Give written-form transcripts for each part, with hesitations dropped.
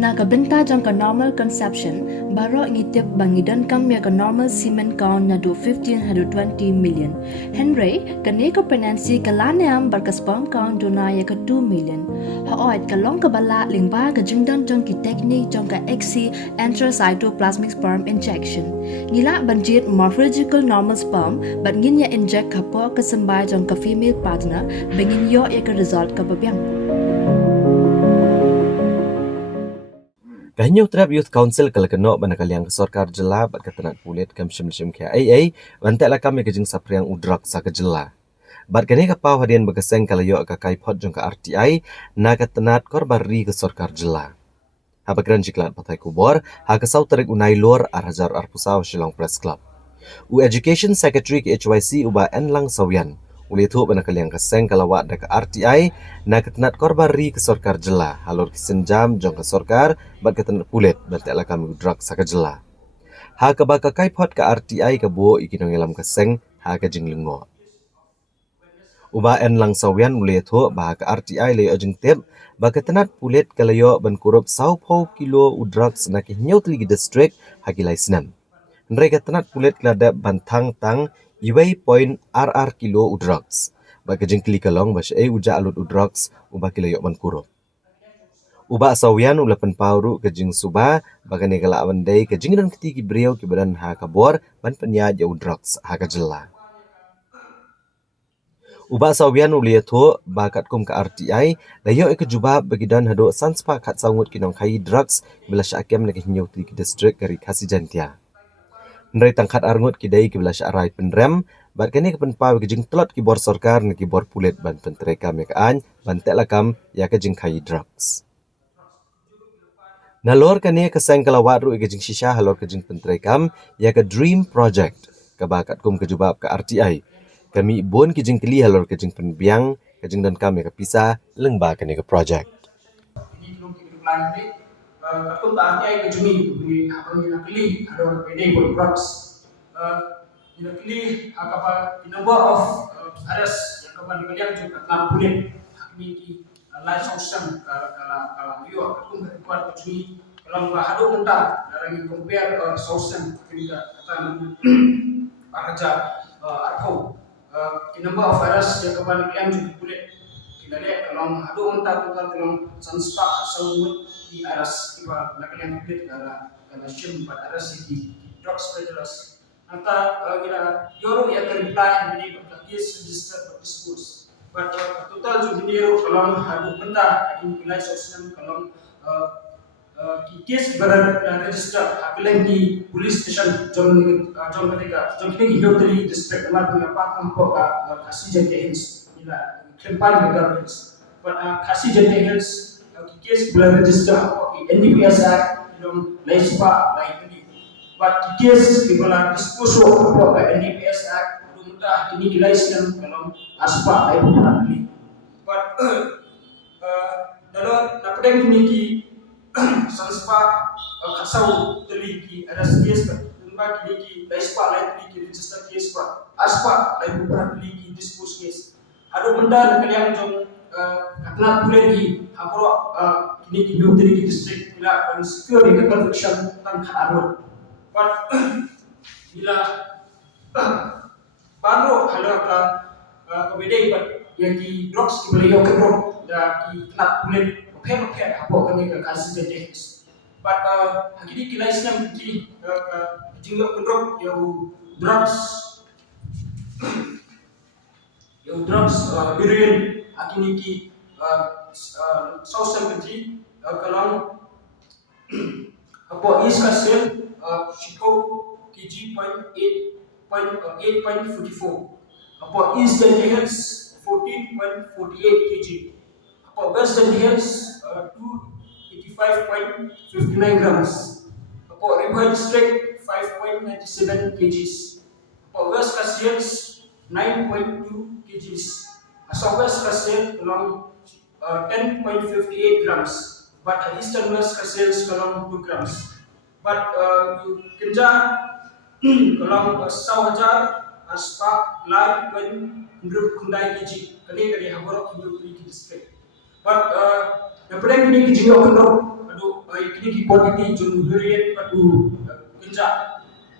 Na kabenta jang ka normal conception, baro ngitip bangidan kam ya ka normal semen count na do 1520 million. Henry, kane ka pregnancy kalaneam bar ka sperm count do na ya ka 2 million. Haoit ka long ka bala lingba ka jingdan jang ki technique jang ka XC intracytoplasmic sperm injection. Ngila banjit morphological normal sperm, but ngin ya inject ka po ka sambay jang ka female partner, bengin yo ya ka result ka babyang. Kahinyo Trap Youth Council kalakano banakaliang kesorkar jela bat katanat pulit kam shim ke AA bantek kami kejing sapriang udrak sa kejela. Bat kani kapau hadian bagaseng kalayo ka kaipot jong ka RTI na katanat korbari kesorkar jela. Habagran jiklat patai kubor ha kasau tarik unai lor arhajar arpusau Shillong Press Club. Education Secretary ke HYC uba Enlang Sawian. Uli tu banakaliang kaseng kalawat dak RTI na ketenat korbari ke sorkar jela halor kisenjam jong ke sorkar bat ketenat pulit banteklah kami udrak saka jela. Ha ke baka kaipot ke RTI ke bo ikinong ilam kaseng ha ke jinglingo. Uba Enlang Sawian uli tu bah ke RTI lay ojeng tip ba ketenat pulit kalayo ban kurup 10 kilo udrak senaki nyotli distrik hagilai senam. Mereka tenat pulit kelada bantang tang iway point RR kilo udrugs. Bagi jengkli kalong bas uja alut udrugs uba kilayok ban kuro. Uba asawian ulapan pauru kejing suba bagane kala awandai kejing dan ketigi beliau kibadan ha kabor ban penyad ya udrugs ha kajela. Uba asawian uliyatu bakat kum ke RTI layo ikejubab bagidan hado sanspa kat sangut kinong kai drugs bila syakem nak hinyau ti distrik dari Kasijantia. Nrai tangkat arngut kidai kibla syarai penrem bat kini kepenpa kejing telot kibor sorkar ni kibor pulit ban pentreka mekaan ban telakam ya kejing kai drugs. Nalor kani keseng kalawat ru kejing shisha halor kejing pentrekam ya ke Dream Project kebakat kum kejubab ke RTI. Kami bon kejing keli halor kejing penbiang kejing dan kami ke pisah lengba kani ke project. Ketum RTI kejumi di apa yang pilih ada PD drugs. Yang pilih apa number of arrest yang kapan dikalian juga 60 hakimi live auction kalau yo ketum berkuat kejumi kalau bahado mentah dari compare auction ketika kata harga arko number of arrest yang kapan dikalian juga kulit kita kalau hado mentah total kalau sanspak sawut di aras iba nakalian kulit karena shim pada aras di drugs peddlers anta kita yoro ya reply ini case register dispose but total ju dinero kalau hadu benda in nilai sosial kalau case register hakilan di police station jom ketika hidup dari district amat apa kampung kasih jentehins ila kempan governments but kasih jentehins case belum register NDPS Act belum laispa lain ini but case kita disposal apa NDPS Act belum dah ini dilaiskan belum aspa lain ini but dalam napedeng ini ki sanspa kasau teliki ada case belum kini ki laispa lain ini ki register case pak aspa lain teliki dispose case ada benda kalian jom katna pulen di hapro kini hidup dari district bila secure di conviction tan kharo but bila baru halau ka kebedai but yang di drugs ki beliau kedok da ki katna pulen oke hapo kami ke kasih jadi but hakiki kilaisnya di jinglo kedok yang drugs heroin akini ki social country kalau apa is kasih shiko kg 8.44 apa is dan hills 14.48 kg apa west dan hills 285.59 grams apa river district 5.97 kg apa west kasih 9.2 kgs. Southwest Kassil along 10.58 grams, but eastern west Kassil along 2 grams. But Kinja along Sawajar Aspa Lai when Group Kundai Kiji, Kani Haborok Group district. But the Predang Kiji Okando, kini ki quantity jun hurian padu genja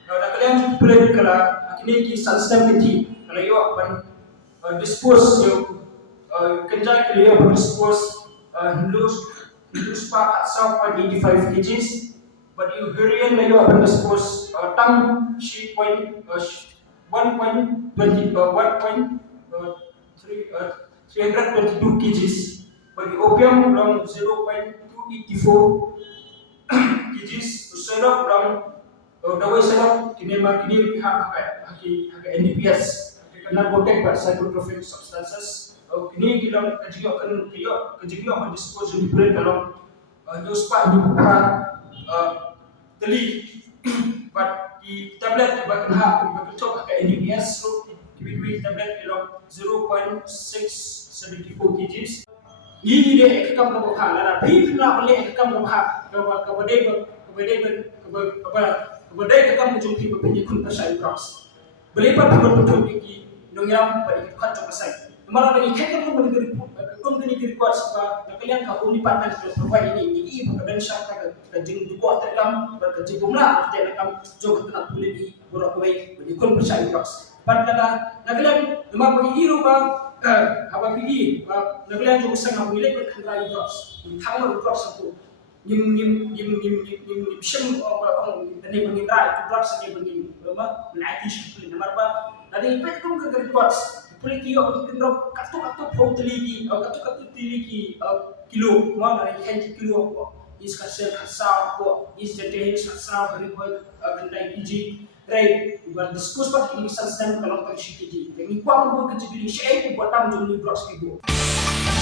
da kalian play kala kini ki system kiti kala yo pan dispose yo genja kala yo dispose lose pa sa pa 85 kgs but you hurian la yo pan dispose tang she point 1.20 322 kgs but the opium from 0.284 kgs serap from dawai serap kini markini pihak haki NDPS kena protect by psychotropic substances kini kita kejio akan dispose di brain dalam nyuspa di buka teli but di tablet bahkan bahkan cok haki NDPS so kibigwi tablet dalam 0.674 kgs ini dia ekam kamu hal, ada brief nak boleh ekam kamu hal, kepada ekam menjumpai berpinjam kun pasal drugs. Belipat betul lagi nongyam pada ikat cuma saya. Malah lagi kita pun mendengar company report sebab kalian kau lipat nanti provide ini bukan syarikat kajing dua terkam berkajing bumlah kita ekam jauh tenat boleh di beberapa baik kun pasal drugs. Pada kalian memang bagi rupa apa pergi naglayan jo sang ang milik kan lagi drops thang lo drops aku nim shim ang tani mangitra drops ni bangin mama menati shukul namar ba tadi pe kum ke drops puli ki yo ki drop katu teli ki kilo ma na ki kilo इसका शेयर खर्चा को इस जगह खर्चा भरी कोई घंटा कीजिए right but discuss part ini substance kalau kan shiki ji ini kwa mo ke jibili shay ko batam jumni drugs ki go